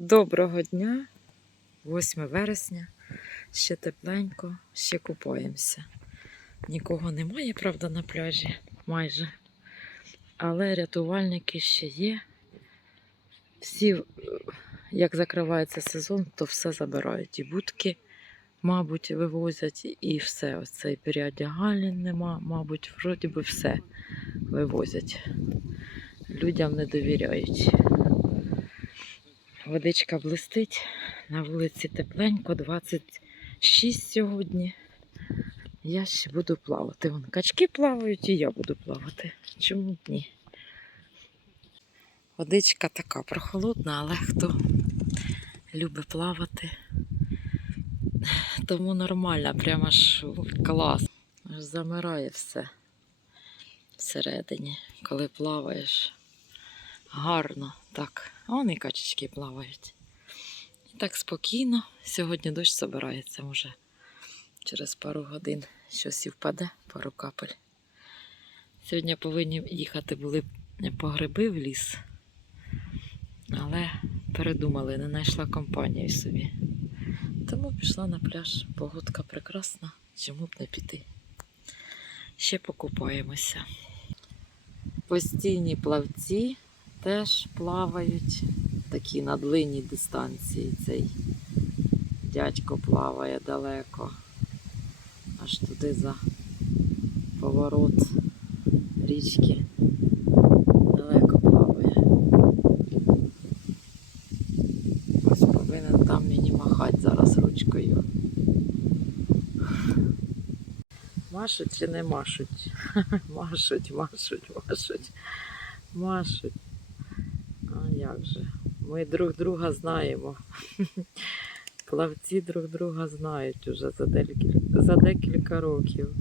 Доброго дня, 8 вересня, ще тепленько, ще купаємося. Нікого немає, правда, на пляжі майже. Але рятувальники ще є. Всі, е, як закривається сезон, то все забирають. І будки, мабуть, вивозять, і все. Ось цей переодягальні нема, мабуть, вроді би все вивозять. Людям не довіряють. Водичка блистить, на вулиці тепленько, 26 сьогодні. Я ще буду плавати. Вон качки плавають і я буду плавати. Чому б ні? Водичка така прохолодна, але хто любить плавати, тому нормально, прямо ж клас. Аж замирає все всередині, коли плаваєш. Гарно, так. Вон і качечки плавають. І так спокійно. Сьогодні дощ збирається, може через пару годин щось і впаде, пару капель. Сьогодні повинні їхати були по гриби в ліс, але передумали, не знайшла компанію собі. Тому пішла на пляж. Погодка прекрасна, чому б не піти. Ще покупаємося. Постійні плавці теж плавають такі на длинній дистанції. Цей дядько плаває далеко, аж туди за поворот річки. Далеко плаває. Ось повинен там мені махати зараз ручкою. Машуть чи не машуть? Машуть, машуть, машуть, машуть. Як же? Ми друг друга знаємо. Плавці друг друга знають уже за декілька, за декілька років.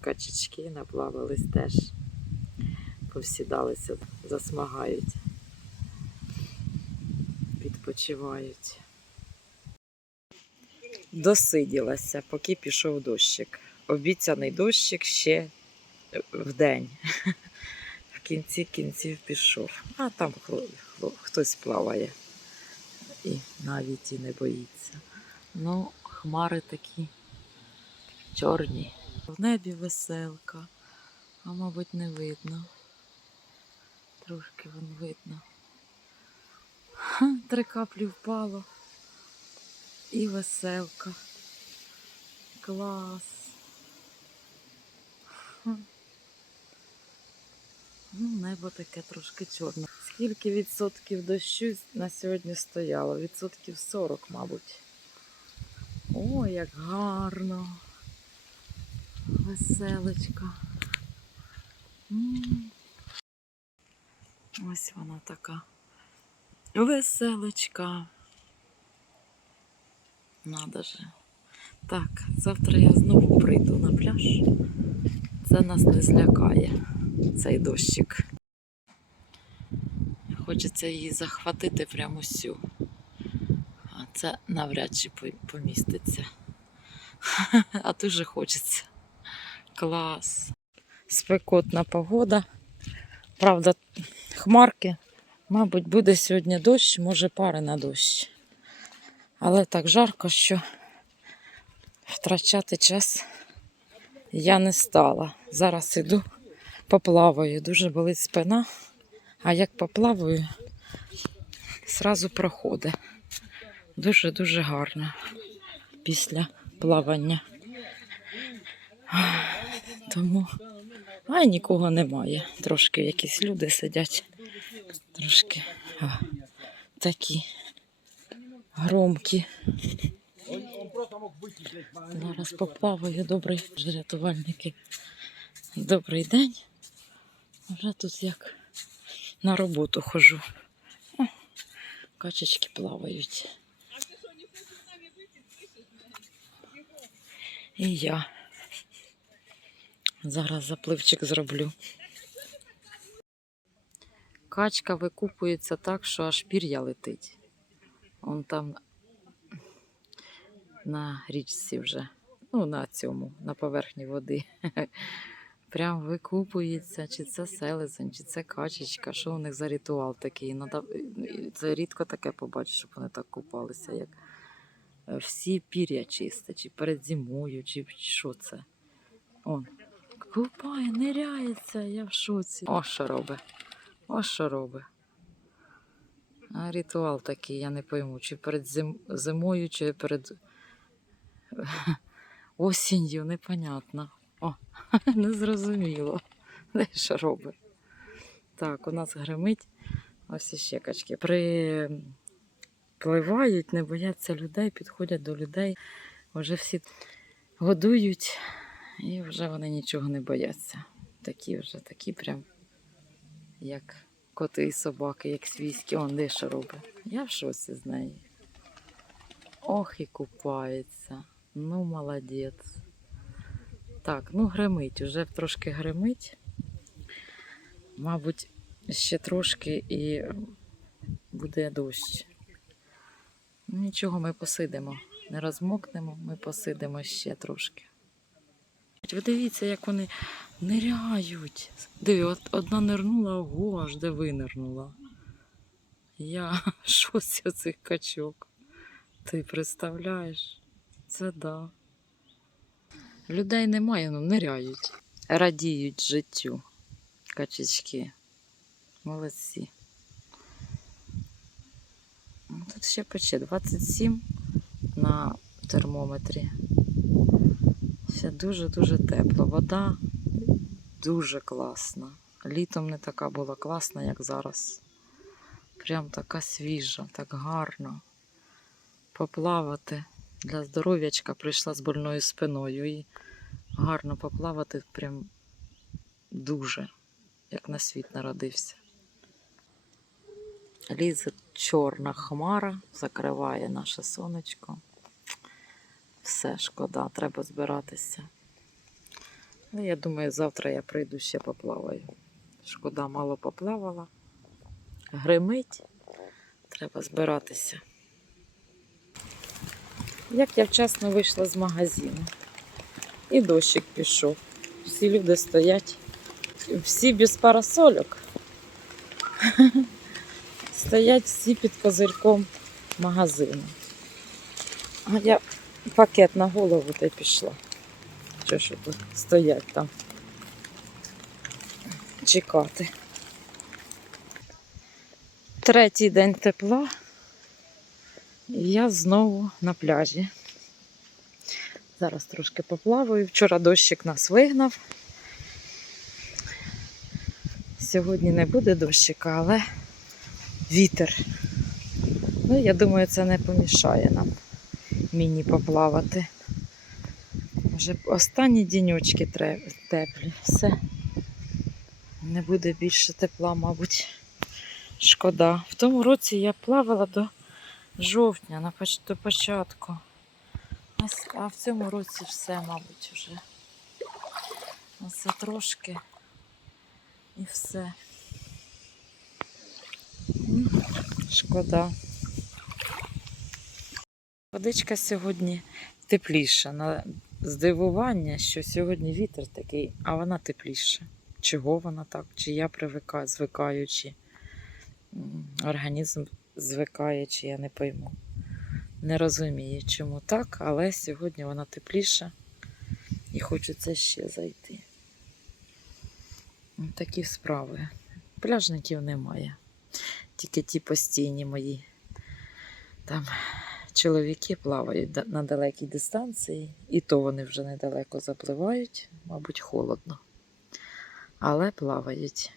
Качечки наплавались теж. Повсідалися, засмагають, відпочивають. Досиділася, поки пішов дощик. Обіцяний дощик ще в день кінці кінців пішов. А там хтось плаває і навіть і не боїться. Ну, хмари такі чорні. В небі веселка, а мабуть, не видно. Трошки вон видно. Ха, Три каплі впало. І веселка. Клас. Хм. Ну, небо таке трошки чорне. Скільки відсотків дощу на сьогодні стояло? Відсотків 40, мабуть. О, як гарно. Веселочка. Ось вона така. Веселочка. Надо же. Так, завтра я знову прийду на пляж. Це нас не злякає, цей дощик. Хочеться її захватити прямо всю. А це навряд чи поміститься. А дуже хочеться. Клас. Спекотна погода. Правда, хмарки. Мабуть, буде сьогодні дощ, може пари на дощ. Але так жарко, що втрачати час я не стала. Зараз іду поплаваю. Дуже болить спина. А як поплаваю, зразу проходить. Дуже-дуже гарно після плавання. Тому а нікого немає. Трошки якісь люди сидять, трошки а, такі громкі. Зараз поплаваю. Добрий рятувальники. Добрий день. Вже тут як на роботу хожу. О, качечки плавають. І я зараз запливчик зроблю. Качка викупується так, що аж пір'я летить. Он там на річці вже, ну на цьому, на поверхні води. Прям викупується, чи це селезень, чи це качечка. Що у них за ритуал такий? Надо... Це рідко таке побачиш, щоб вони так купалися, як е, всі пір'я чисте, чи перед зимою, чи що це. Он. Купає, ниряється, я в шоці. О, що робить. О, що робить. А ритуал такий, я не пойму, чи перед зим... зимою, чи перед осінню, непонятно. О, незрозуміло. Де що робить. Так, у нас гримить. Ось іще качки. Припливають, не бояться людей, підходять до людей. Вже всі годують, і вже вони нічого не бояться. Такі вже, такі прям, як коти і собаки, як свійські. Он де що робить. Я в шоці з неї. Ох, і купається. Ну, молодець. Так, ну гримить, уже трошки гримить. Мабуть, ще трошки і буде дощ. Ну, Нічого, ми посидимо. Не розмокнемо, ми посидимо ще трошки. Ви дивіться, як вони ниряють. Диви, от одна нирнула, ого, аж де винирнула. Я щось оцих качок. Ти представляєш? Це да. Людей немає, ну ниряють. Радіють життю. Качечки. Молодці. Ну, Тут ще пече 27 на термометрі. Ще дуже-дуже тепло. Вода дуже класна. Літом не така була класна, як зараз. Прям така свіжа, так гарно. Поплавати. Для здоров'ячка прийшла з больною спиною і гарно поплавати прям дуже, як на світ народився. Лізе чорна хмара, закриває наше сонечко. Все, шкода, треба збиратися. Ну, я думаю, завтра я прийду ще поплаваю. Шкода, мало поплавала. Гримить, треба збиратися. Як я вчасно вийшла з магазину. І дощик пішов. Всі люди стоять, всі без парасольок. Стоять всі під козирьком магазину. А я пакет на голову та й пішла. Що ж тут стоять там. Чекати. Третій день тепла. І я знову на пляжі. Зараз трошки поплаваю. Вчора дощик нас вигнав. Сьогодні не буде дощика, але вітер. Ну, я думаю, це не помішає нам міні поплавати. Вже останні діньочки теплі. Все. Не буде більше тепла, мабуть. Шкода. В тому році я плавала до жовтня, на до початку. А в цьому році все, мабуть, вже. Оце трошки і все. Шкода. Водичка сьогодні тепліша. На здивування, що сьогодні вітер такий, а вона тепліша. Чого вона так? Чи я привикаю, звикаю, чи м, організм звикає, чи я не пойму. Не розумію, чому так, але сьогодні вона тепліша і хочеться ще зайти. Такі справи. Пляжників немає. Тільки ті постійні мої. Там чоловіки плавають на далекій дистанції, і то вони вже недалеко запливають, мабуть, холодно. Але плавають.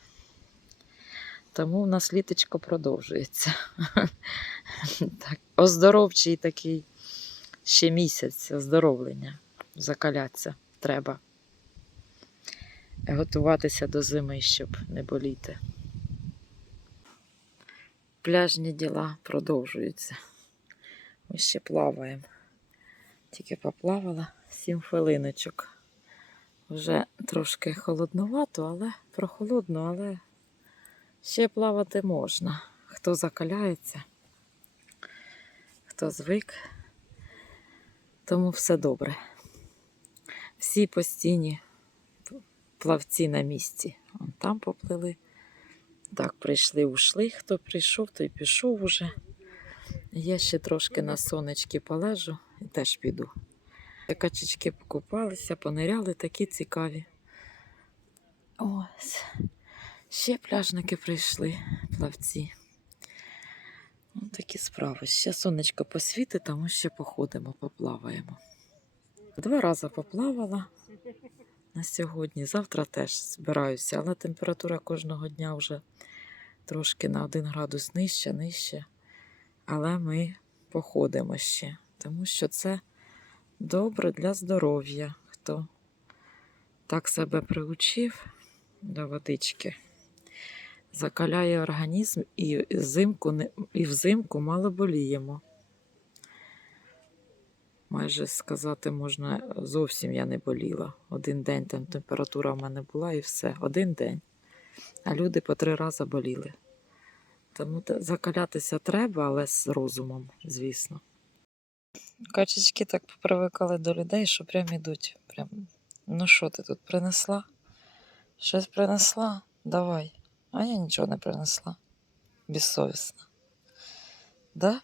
Тому в нас літочко продовжується. так, оздоровчий такий ще місяць оздоровлення. Закаляться треба. Готуватися до зими, щоб не боліти. Пляжні діла продовжуються. Ми ще плаваємо. Тільки поплавала 7 хвилиночок. Вже трошки холодновато, але прохолодно, але ще плавати можна. Хто закаляється, хто звик, тому все добре. Всі постійні плавці на місці. Вон там поплили. Так, прийшли, ушли. Хто прийшов, той пішов уже. Я ще трошки на сонечки полежу і теж піду. Качечки покупалися, пониряли, такі цікаві. Ось. Ще пляжники прийшли, плавці. Ось такі справи. Ще сонечко посвітить, тому ще походимо, поплаваємо. Два рази поплавала на сьогодні. Завтра теж збираюся, але температура кожного дня вже трошки на один градус нижче, нижче. Але ми походимо ще, тому що це добре для здоров'я. Хто так себе приучив до водички, закаляє організм і взимку, і взимку мало боліємо. Майже сказати можна, зовсім я не боліла. Один день там температура в мене була і все. Один день. А люди по три рази боліли. Тому закалятися треба, але з розумом, звісно. Качечки так попривикали до людей, що прям ідуть. Прям. Ну що ти тут принесла? Щось принесла? Давай. А я нічого не принесла. Безсовісна. Да?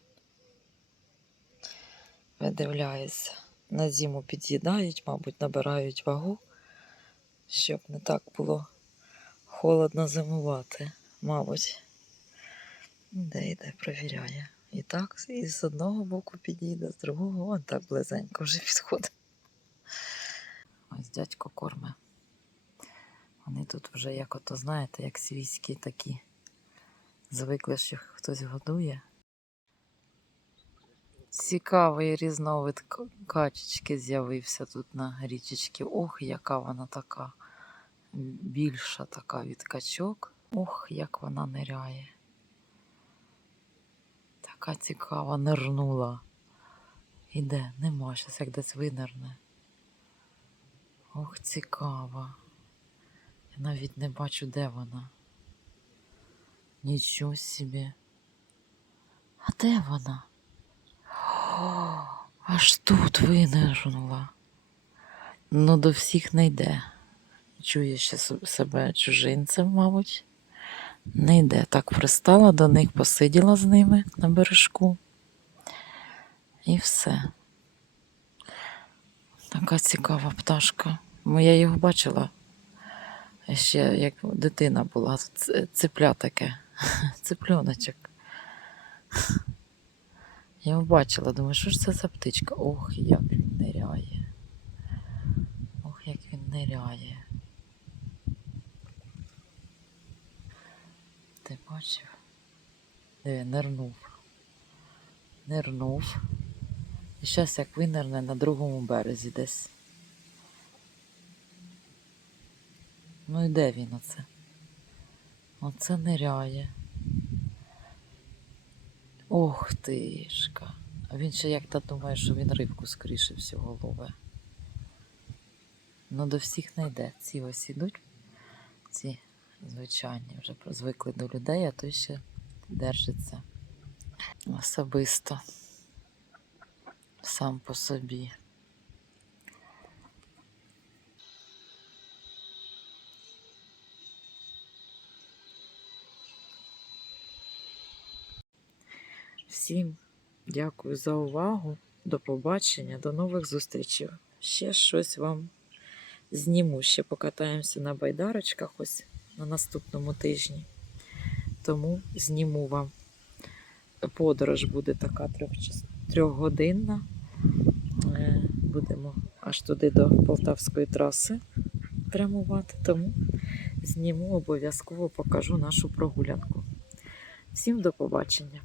Видивляюся. На зиму під'їдають, мабуть, набирають вагу, щоб не так було холодно зимувати, мабуть. Де йде, провіряє. І так, і з одного боку підійде, з другого, вон так близенько вже підходить. Ось дядько корме. Вони тут вже, як ото, знаєте, як свійські такі. Звикли, що хтось годує. Цікавий різновид качечки з'явився тут на річечці. Ох, яка вона така більша така від качок. Ох, як вона ниряє. Така цікава, нирнула. Іде, нема, щас як десь винирне. Ох, цікава. Я навіть не бачу, де вона. Нічого собі. А де вона? О, аж тут винирнула. Ну, до всіх не йде. Чує ще себе чужинцем, мабуть. Не йде. Так пристала до них, посиділа з ними на бережку. І все. Така цікава пташка. Бо я його бачила ще як дитина була. Цепля таке. Цепльоночок. Я бачила, думаю, що ж це за птичка? Ох, як він ниряє. Ох, як він ниряє. Ти бачив? Диви, нирнув. Нирнув. І зараз як винирне на другому березі десь. Ну і де він оце? Оце ниряє. Ох тишка. А він ще як то думає, що він рибку скоріше всього лове. Ну до всіх не йде. Ці ось ідуть, ці звичайні вже звикли до людей, а той ще держиться особисто. Сам по собі. Всім дякую за увагу. До побачення, до нових зустрічей. Ще щось вам зніму. Ще покатаємося на байдарочках ось на наступному тижні. Тому зніму вам. Подорож буде така трьохгодинна. Е, Будемо аж туди до Полтавської траси прямувати. Тому зніму обов'язково покажу нашу прогулянку. Всім до побачення!